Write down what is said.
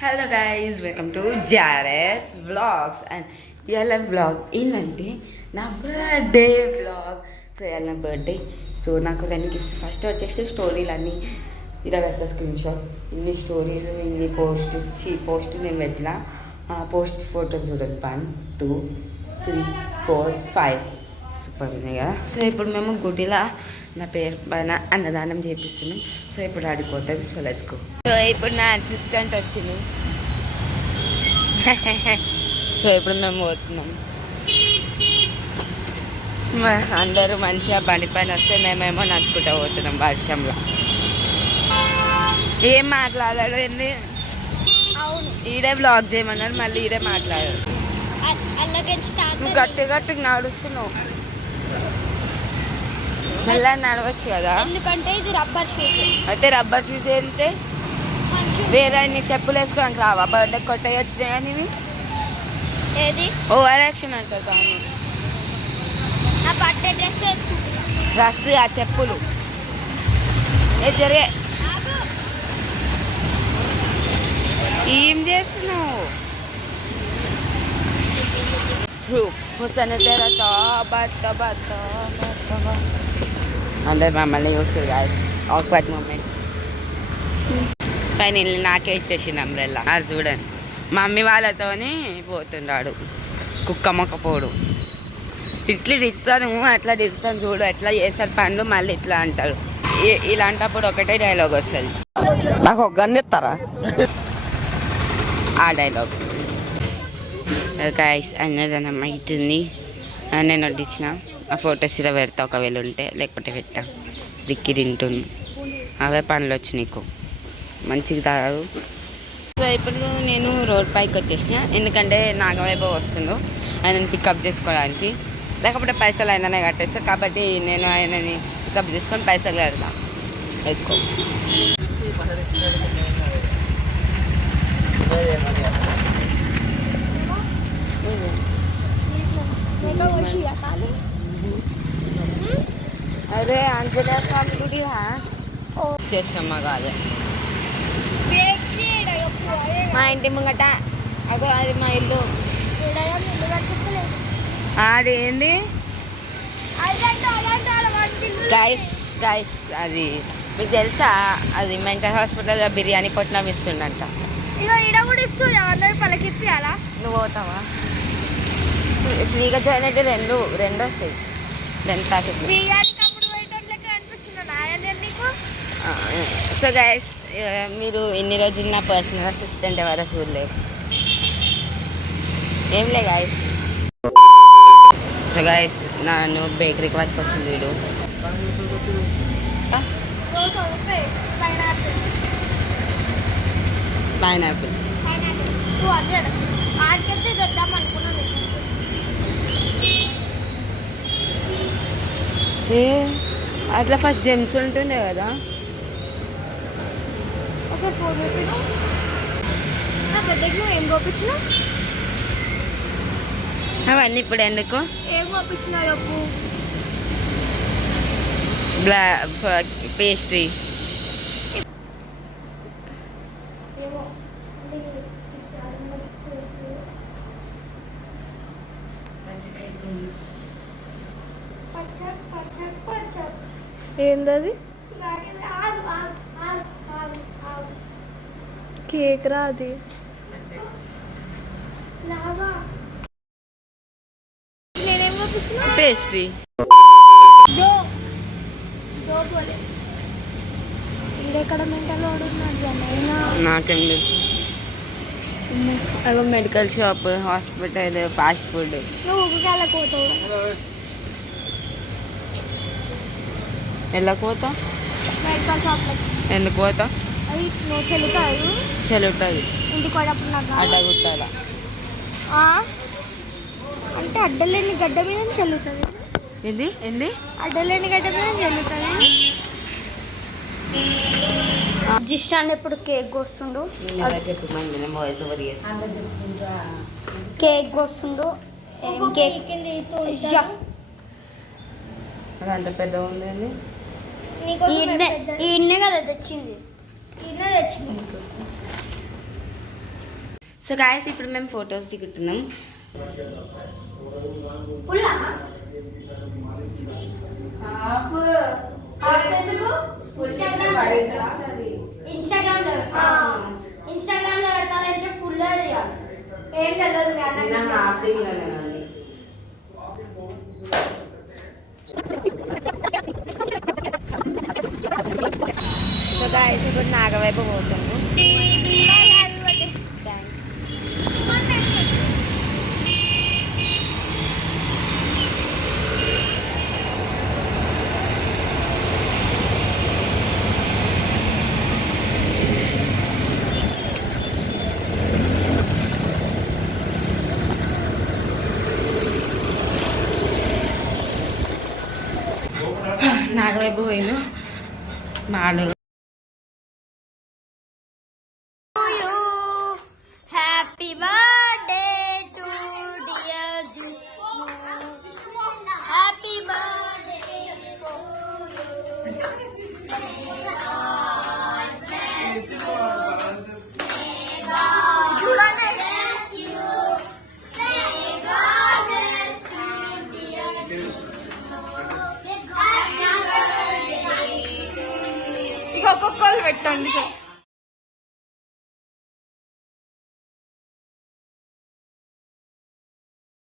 Hello guys, welcome to జారెస్ vlogs. And ఇవాళ vlog ఏంటంటే నా బర్త్డే వ్లాగ్. సో ఇవాళ నా బర్త్డే. సో నాకు 2 గిఫ్ట్స్. ఫస్ట్ వచ్చేసి స్టోరీలు అన్నీ ఇలా పెడతా, స్క్రీన్ షాట్. ఇన్ని స్టోరీలు, ఇన్ని పోస్ట్ నేను పెట్టిన పోస్ట్ ఫోటోస్ చూడండి. 1 2 3 4 5 సూపర్ ఉన్నాయి కదా. సో ఇప్పుడు మేము గుడిలా నా పేరు పైన అన్నదానం చేపిస్తున్నాం. సో ఇప్పుడు ఆడిపోతాం. So let's go. సో ఇప్పుడు నా అసిస్టెంట్ వచ్చింది. సో ఇప్పుడు మేము పోతున్నాం. అందరూ మంచిగా బండి పైన వస్తే మేమేమో నడుచుకుంటూ పోతున్నాం వర్షంలో. ఏం మాట్లాడాలి ఏంది? అవును, ఈడే బ్లాగ్ చేయమన్నారు, మళ్ళీ ఈడే మాట్లాడారు. నువ్వు గట్టిగా నడుస్తున్నావు, మళ్ళీ నడవచ్చు కదా. ఎందుకంటే ఇది రబ్బర్ షూస్. అయితే రబ్బర్ షూస్ ఏంటే వేరే నీ చెప్పులు వేసుకోడానికి రావా? బర్త్డే కొట్టవి వచ్చినాయి అని ఏది ఓవర్ యాక్షన్ అంటారు. బాగా నా బర్త్డే డ్రెస్ వేసుకుంటున్నా. డ్రెస్ ఆ చెప్పులు ఏ జరిగే. ఏం చేస్తున్నావు? హుసన్ తెరతో అందరు మమ్మల్ని చూస్తారు గాయస్. Awkward moment. పైన నాకే ఇచ్చేసింది అంబ్రెల్లా. అది చూడండి, మమ్మీ వాళ్ళతోని పోతున్నాడు కుక్క మొక్క పోడు. ఇట్లా తిడతాను, అట్లా తిడతాను, చూడు ఎట్లా చేస్తారు పనులు. మళ్ళీ ఇట్లా అంటారు. ఇలాంటప్పుడు ఒకటే డైలాగ్ వస్తుంది, నాకు ఒక గన్ ఇస్తారా, ఆ డైలాగ్. గాయస్ అన్నదనం అవుతుంది. నేను వడ్డించిన ఆ ఫొటోస్ ఇలా పెడతా, ఒకవేళ ఉంటే, లేకపోతే పెట్టా. రిక్కి తింటుంది. అవే పనులు వచ్చి నీకు మంచిగా తాగు. సో ఇప్పుడు నేను రోడ్ పైకి వచ్చేసిన, ఎందుకంటే నాగవైభవ్ వస్తుందో ఆయనని పికప్ చేసుకోవడానికి. లేకపోతే పైసలు ఆయననే కట్టేస్తాను కాబట్టి నేను ఆయనని పికప్ చేసుకొని పైసలు కడతా. వేసుకో. అరే ఆంజనేయ స్వామి గుడి చేసినమ్మా కాదు, మా ఇంటి ముంగట. అగో అది మా ఇల్లు. అది ఏంది గైస్ అది మీకు తెలుసా? అది మెంటల్ హాస్పిటల్లో బిర్యానీ పొట్లం ఇస్తుండంట. నువ్వు పోతావా? ఫ్రీగా జాయిన్ అయితే రెండు వస్తాయి, 2 ప్యాకెట్లు. సో గైస్, మీరు ఇన్ని రోజులు నా పర్సనల్ అసిస్టెంట్ ఎవరో చూడలేదు. ఏం లే గైస్. సో గైస్, నన్ను బేకరీకి పట్టుకొచ్చింది వీడు. పైనాపిల్ ఏ అట్లా ఫస్ట్ జెమ్స్ ఉంటుండే కదా. ఓకే, ఫోన్ నా బర్త్డేకి ఏం పంపించిన? అవన్నీ ఇప్పుడు ఎందుకు? ఏం పంపించిన చెప్పు. పేస్ట్రీ. ఏందది? కేక్ రా అది. నేనేం పంపిస్తున్నా? పేస్ట్రీ. ఇక్కడెక్కడ మెంటల్ నాకేం తెలుసు. అదో medical shop, hospital, fast food. నువ్వు పోతావు. ఎలా పోతా? మెడికల్ షాప్లో. ఎందుకు పోతా? అది నువ్వు చెల్లుతుంది ఇంటికి పోయినప్పుడు నాకు అడ్డ కుట్టాల. అంటే అడ్డలేని గడ్డ మీద చెల్లుతుంది. ఏంది అడ్డలేని గడ్డ మీద చెల్లుతుంది. జిష్టాన్ని ఎప్పుడు కేక్ కోస్తుండు. కేక్ కోస్తుండు. అంత పెద్ద ఉంది. ఈయన్నే కదా తెచ్చింది. సో గాయస్ ఇప్పుడు మేము ఫొటోస్ దిగుతున్నాం. ఇన్స్టాగ్రామ్ లో పెట్టాలంటే ఫుల్ ఏం తెలియదు. సో గాయస్ ఇప్పుడు నాగవైపు పోతాము. థ్యాంక్స్. నాగవైపు పోయిన మాడు. Happy birthday to dear Jishnu. Happy birthday చూడండి. ఇక ఒక్కొక్కరు పెట్టండి సార్.